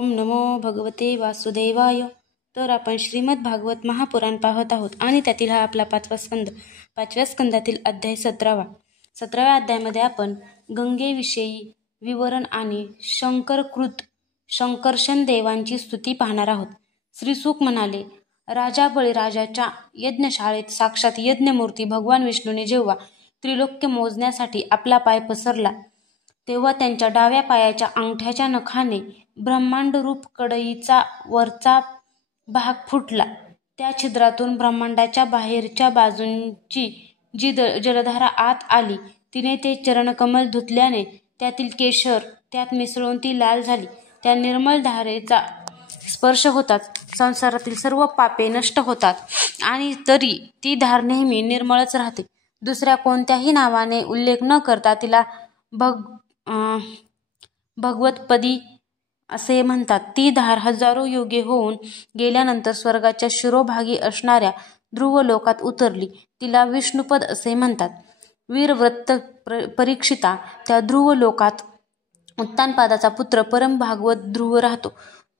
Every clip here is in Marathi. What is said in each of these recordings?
ओम नमो भगवते वासुदेवाय. तर आपण श्रीमद भागवत महापुराण पाहत आहोत आणि त्यातील हा आपला 5वा स्कंद. 5व्या स्कंदातील अध्याय 17वा. 17व्या अध्यायामध्ये आपण गंगेविषयी विवरण आणि शंकरकृत शंकर्षण देवांची स्तुती पाहणार आहोत. श्रीसुक म्हणाले, राजा बळीराजाच्या यज्ञशाळेत साक्षात यज्ञमूर्ती भगवान विष्णूने जेव्हा त्रिलोक्य मोजण्यासाठी आपला पाय पसरला तेव्हा त्यांच्या डाव्या पायाच्या अंगठ्याच्या नखाने ब्रह्मांडरूप कडईचा वरचा भाग फुटला. त्या छिद्रातून ब्रह्मांडाच्या बाहेरच्या बाजूंची जी जलधारा आत आली तिने ते चरणकमल धुतल्याने त्यातील केशर त्यात मिसळून ती लाल झाली. त्या निर्मल धारेचा स्पर्श होताच संसारातील सर्व पापे नष्ट होतात आणि तरी ती धार नेहमी निर्मळच राहते. दुसऱ्या कोणत्याही नावाने उल्लेख न करता तिला भगवतपदी असे म्हणतात. ती धार हजारो युगे होऊन गेल्यानंतर स्वर्गाच्या शिरोभागी असणाऱ्या ध्रुव लोकात उतरली. तिला विष्णुपद असे म्हणतात. वीरव्रत परीक्षिता त्या ध्रुव लोकात उत्तानपादाचा पुत्र परम भागवत ध्रुव राहतो.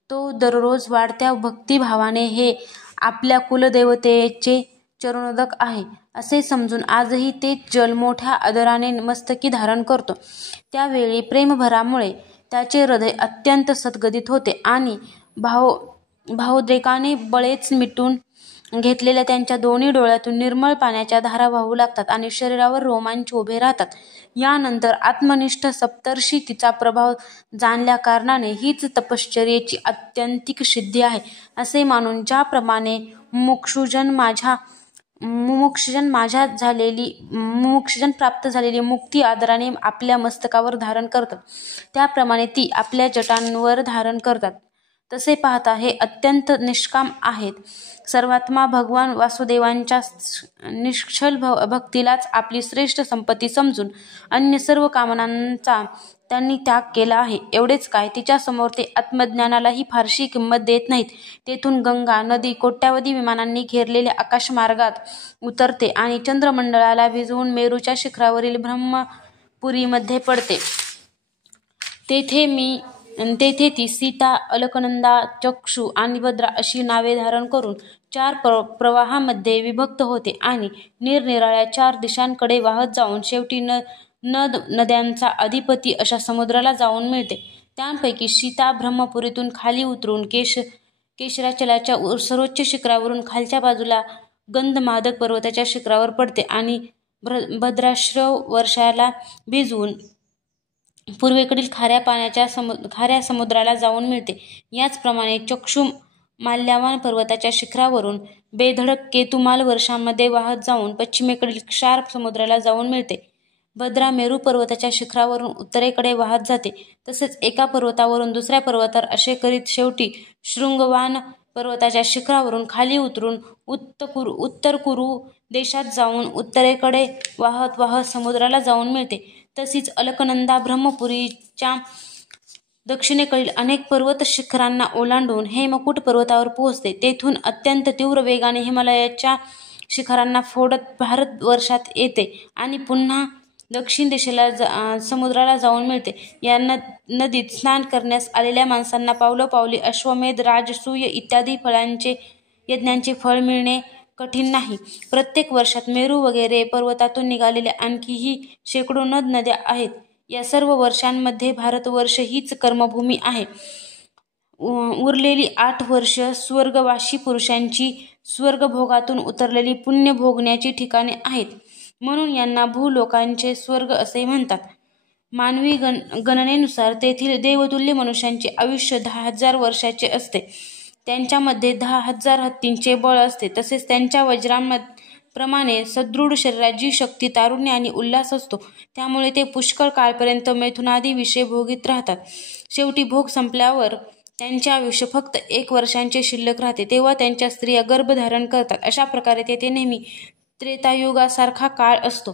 तो दररोज वाढत्या भक्तिभावाने हे आपल्या कुलदेवतेचे चरणोदक आहे असे समजून आजही तेच जल मोठ्या आदराने मस्तकी धारण करतो. त्यावेळी प्रेमभरामुळे त्याचे हृदय अत्यंत सद्गदित होते आणि भावोद्रेकाने बळेच मिटून घेतलेल्या त्यांच्या दोन्ही डोळ्यातून निर्मळ पाण्याच्या धारा वाहू लागतात आणि शरीरावर रोमांच उभे राहतात. यानंतर आत्मनिष्ठ सप्तर्षी तिचा प्रभाव जाणल्या कारणाने हीच तपश्चर्येची आत्यंतिक सिद्धी आहे असे मानून ज्याप्रमाणे मुमुक्षुजन प्राप्त झालेली मुक्ती आदराने आपल्या मस्तकावर धारण करतात त्याप्रमाणे ती आपल्या जटांवर धारण करतात. तसे पाहता हे अत्यंत निष्काम आहेत. सर्वात्मा भगवान वासुदेवांच्या निश्चल भक्तीलाच आपली श्रेष्ठ संपत्ती समजून अन्य सर्व कामनांचा त्यांनी त्याग केला आहे. एवढेच काय, तिच्यासमोर ते आत्मज्ञानालाही फारशी किंमत देत नाहीत. तेथून गंगा नदी कोट्यावधी विमानांनी घेरलेल्या आकाशमार्गात उतरते आणि चंद्रमंडळाला भिजवून मेरूच्या शिखरावरील ब्रह्मपुरीमध्ये पडते. तेथे ती सीता, अलकनंदा, चक्षु आणि भद्रा अशी नावे धारण करून 4 प्रवाहामध्ये विभक्त होते आणि निरनिराळ्या 4 दिशांकडे वाहत जाऊन शेवटी नद्यांचा अधिपती अशा समुद्राला जाऊन मिळते. त्यांपैकी सीता ब्रह्मपुरीतून खाली उतरून केशराचलाच्या सर्वोच्च शिखरावरून खालच्या बाजूला गंधमादक पर्वताच्या शिखरावर पडते आणि भद्राश्रव वर्षाला भिजवून पूर्वेकडील खाऱ्या समुद्राला जाऊन मिळते. याचप्रमाणे चक्षु माल्यावान पर्वताच्या शिखरावरून बेधडक केतुमाल वर्षांमध्ये वाहत जाऊन पश्चिमेकडील क्षार समुद्राला जाऊन मिळते. भद्रा मेरू पर्वताच्या शिखरावरून उत्तरेकडे वाहत जाते. तसेच एका पर्वतावरून दुसऱ्या पर्वतावर असे करीत शेवटी शृंगवान पर्वताच्या शिखरावरून खाली उतरून उत्तर कुरु देशात जाऊन उत्तरेकडे वाहत समुद्राला जाऊन मिळते. तशीच अलकनंदा ब्रह्मपुरीच्या दक्षिणेकडील अनेक पर्वत शिखरांना ओलांडून हेमकूट पर्वतावर पोहोचते. तेथून अत्यंत तीव्र वेगाने हिमालयाच्या शिखरांना फोडत भारतवर्षात येते आणि पुन्हा दक्षिण दिशेला समुद्राला जाऊन मिळते. या नदीत स्नान करण्यास आलेल्या माणसांना पावलोपावली अश्वमेध, राजसूय इत्यादी यज्ञांचे फळ मिळणे कठीण नाही. प्रत्येक वर्षात मेरू वगैरे पर्वतातून निघालेल्या आणखीही शेकडो नद्या आहेत. या सर्व वर्षांमध्ये भारतवर्ष हीच कर्मभूमी आहे. उरलेली 8 वर्ष स्वर्गवासी पुरुषांची स्वर्गभोगातून उतरलेली पुण्य भोगण्याची ठिकाणे आहेत. म्हणून यांना भूलोकांचे स्वर्ग असे म्हणतात. मानवी गणनेनुसार तेथील देवतुल्य मनुष्यांचे आयुष्य 10,000 वर्षाचे असते. त्यांच्यामध्ये 10,000 हत्तींचे बळ असते. तसेच त्यांच्या वज्राप्रमाणे सदृढ शरीरात जी शक्ती, तारुण्य आणि उल्हास असतो त्यामुळे ते पुष्कळ काळपर्यंत मैथुनादी विषय भोगीत राहतात. शेवटी भोग संपल्यावर त्यांचे आयुष्य फक्त 1 वर्षांचे शिल्लक राहते. तेव्हा त्यांच्या स्त्रिया गर्भधारण करतात. अशा प्रकारे तेथे नेहमी त्रेतायुगासारखा काळ असतो.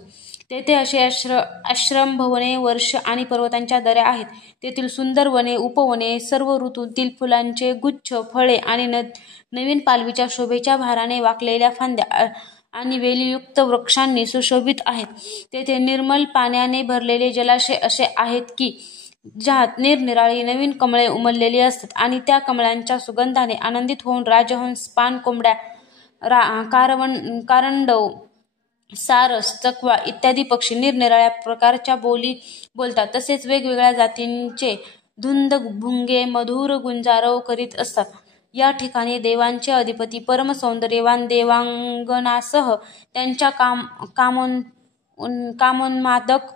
तेथे असे आश्रम, भवने, वर्ष आणि पर्वतांच्या दऱ्या आहेत. तेथील सुंदर वने, उपवने सर्व ऋतूतील फुलांचे गुच्छ, फळे आणि नवीन पालवीच्या शोभेच्या भाराने वाकलेल्या फांद्या आणि वेलीयुक्त वृक्षांनी सुशोभित आहेत. तेथे निर्मल पाण्याने भरलेले जलाशय असे आहेत की ज्यात निरनिराळी नवीन कमळे उमललेली असतात आणि त्या कमळांच्या सुगंधाने आनंदित होऊन राजहंस, पान कोंबड्या, कारंडव, सारस, चकवा इत्यादी पक्षी निरनिराळ्या प्रकारच्या बोली बोलतात. तसेच वेगवेगळ्या जातींचे धुंद भुंगे मधुर गुंजारव करीत असतात. या ठिकाणी देवांचे अधिपती परम सौंदर्यवान देवांगनासह त्यांच्या कामोन्मादक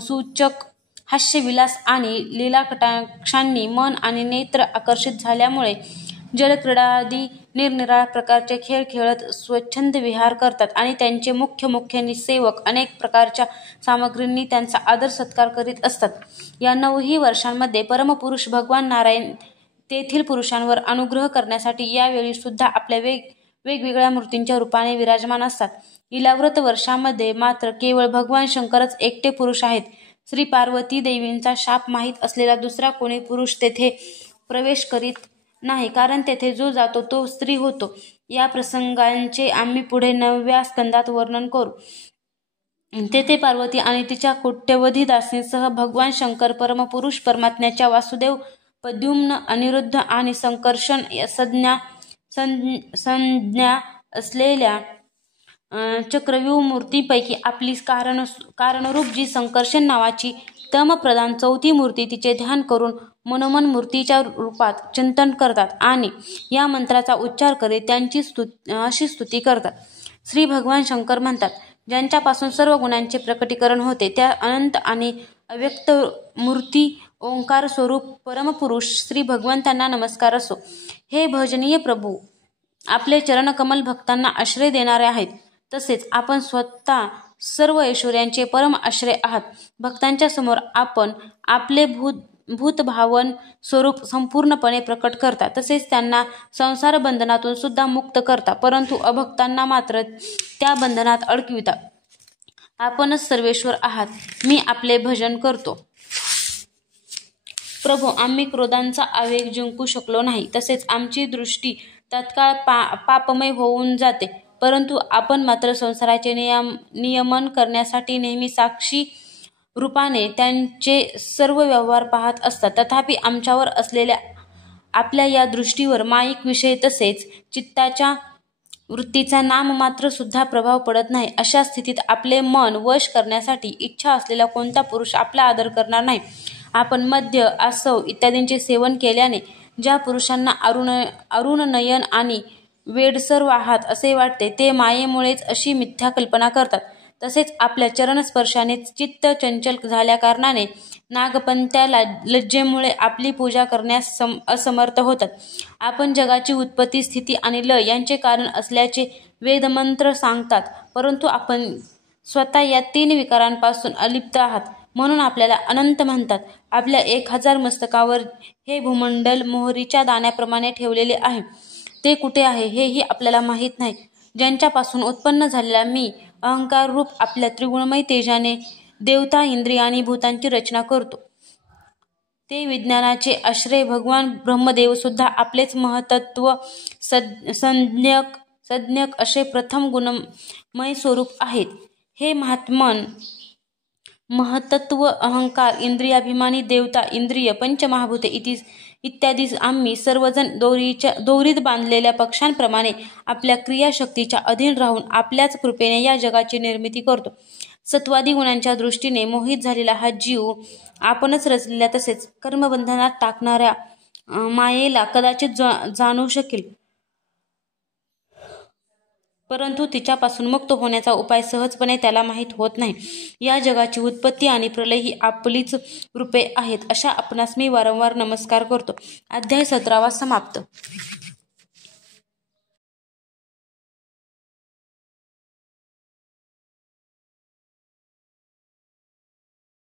सूचक हास्यविलास आणि लीलाकटाक्षांनी मन आणि नेत्र आकर्षित झाल्यामुळे जलक्रीडादी निरनिराळ्या प्रकारचे खेळ खेळत स्वच्छंद विहार करतात आणि त्यांचे मुख्य सेवक अनेक प्रकारच्या सामग्रींनी त्यांचा आदर सत्कार करीत असतात. या 9ही वर्षांमध्ये परमपुरुष भगवान नारायण तेथील पुरुषांवर अनुग्रह करण्यासाठी यावेळी सुद्धा आपल्या वेगवेगळ्या मूर्तींच्या रूपाने विराजमान असतात. लीलाव्रत वर्षामध्ये मात्र केवळ भगवान शंकरच एकटे पुरुष आहेत. श्री पार्वती देवींचा शाप माहीत असलेला दुसरा कोणी पुरुष तेथे प्रवेश करीत नाही, कारण तेथे जो जातो तो स्त्री होतो. या प्रसंगांचे आम्ही पुढे 9व्या स्कंदात वर्णन करू. तेथे पार्वती आणि तिच्या कोट्यवधी दासींसह भगवान शंकर परमपुरुष परमात्म्याच्या वासुदेव, प्रद्युम्न, अनिरुद्ध आणि संकर्षण संज्ञा असलेल्या चक्रव्यूह मूर्तीपैकी आपली कारणरूप जी संकर्षण नावाची तमप्रधान 4थी मूर्ती तिचे ध्यान करून मनोमन मूर्तीच्या रूपात चिंतन करतात आणि या मंत्राचा उच्चार करीत त्यांची अशी स्तुती करतात. श्री भगवान शंकर म्हणतात, ज्यांच्यापासून सर्व गुणांचे प्रकटीकरण होते त्या अनंत आणि अव्यक्त मूर्ती ओंकार स्वरूप परमपुरुष श्री भगवंतांना नमस्कार असो. हे भजनीय प्रभू, आपले चरणकमल भक्तांना आश्रय देणारे आहेत. तसेच आपण स्वतः सर्व ऐश्वर्यांचे परम आश्रय आहात. भक्तांच्या समोर आपण आपले भूतभावन स्वरूप संपूर्णपणे प्रकट करता. तसेच त्यांना संसार बंधनातून सुद्धा मुक्त करता, परंतु अभक्तांना मात्र त्या बंधनात अडकविता. आपणच सर्वेश्वर आहात. मी आपले भजन करतो. प्रभू, आम्ही क्रोधांचा आवेग जिंकू शकलो नाही. तसेच आमची दृष्टी तत्काळ पापमय होऊन जाते, परंतु आपण मात्र संसाराचे नियमन करण्यासाठी नेहमी साक्षी रूपाने त्यांचे सर्व व्यवहार पाहत असतात. तथापि आमच्यावर असलेल्या आपल्या या दृष्टीवर माईक विषय तसेच चित्ताच्या वृत्तीचा नाममात्र सुद्धा प्रभाव पडत नाही. अशा स्थितीत आपले मन वश करण्यासाठी इच्छा असलेला कोणता पुरुष आपला आदर करणार नाही. आपण मद्य, आसव इत्यादींचे सेवन केल्याने ज्या पुरुषांना अरुण नयन आणि वेडसर आहात असे वाटते, ते मायेमुळेच अशी मिथ्या कल्पना करतात. तसेच आपल्या चरणस्पर्शाने चित्त चंचल झाल्याकारणाने नागपंथ्या लज्जेमुळे आपली पूजा करण्यास असमर्थ होतात. आपण जगाची उत्पत्ती, स्थिती आणि लय यांचे कारण असल्याचे वेदमंत्र सांगतात, परंतु आपण स्वतः या 3 विकारांपासून अलिप्त आहात, म्हणून आपल्याला अनंत म्हणतात. आपल्या 1000 मस्तकावर हे भूमंडल मोहरीच्या दाण्याप्रमाणे ठेवलेले आहे. ते कुठे आहे हेही आपल्याला माहीत नाही. ज्यांच्यापासून उत्पन्न झालेला मी अहंकार रूप आपल्या त्रिगुणमय तेजाने देवता, इंद्रिय आणि भूतांची रचना करतो. ते विज्ञानाचे आश्रय भगवान ब्रह्मदेव सुद्धा आपलेच महतत्व संज्ञक असे प्रथम गुणमय स्वरूप आहेत. हे महात्मन महतत्व, अहंकार, इंद्रियाभिमानी देवता, इंद्रिय, पंचमहाभूते इत्यादी आम्ही सर्वजण दोरीत बांधलेल्या पक्ष्यांप्रमाणे आपल्या क्रियाशक्तीच्या अधीन राहून आपल्याच कृपेने या जगाची निर्मिती करतो. सत्वादी गुणांच्या दृष्टीने मोहित झालेला हा जीव आपणच रचलेल्या तसेच कर्मबंधनात टाकणाऱ्या मायेला कदाचित जाणू शकेल, परंतु तिच्यापासून मुक्त होण्याचा उपाय सहजपणे त्याला माहीत होत नाही. या जगाची उत्पत्ती आणि प्रलय ही आपलीच रूपे आहेत. अशा आपणास मी वारंवार नमस्कार करतो. अध्याय 17 समाप्त.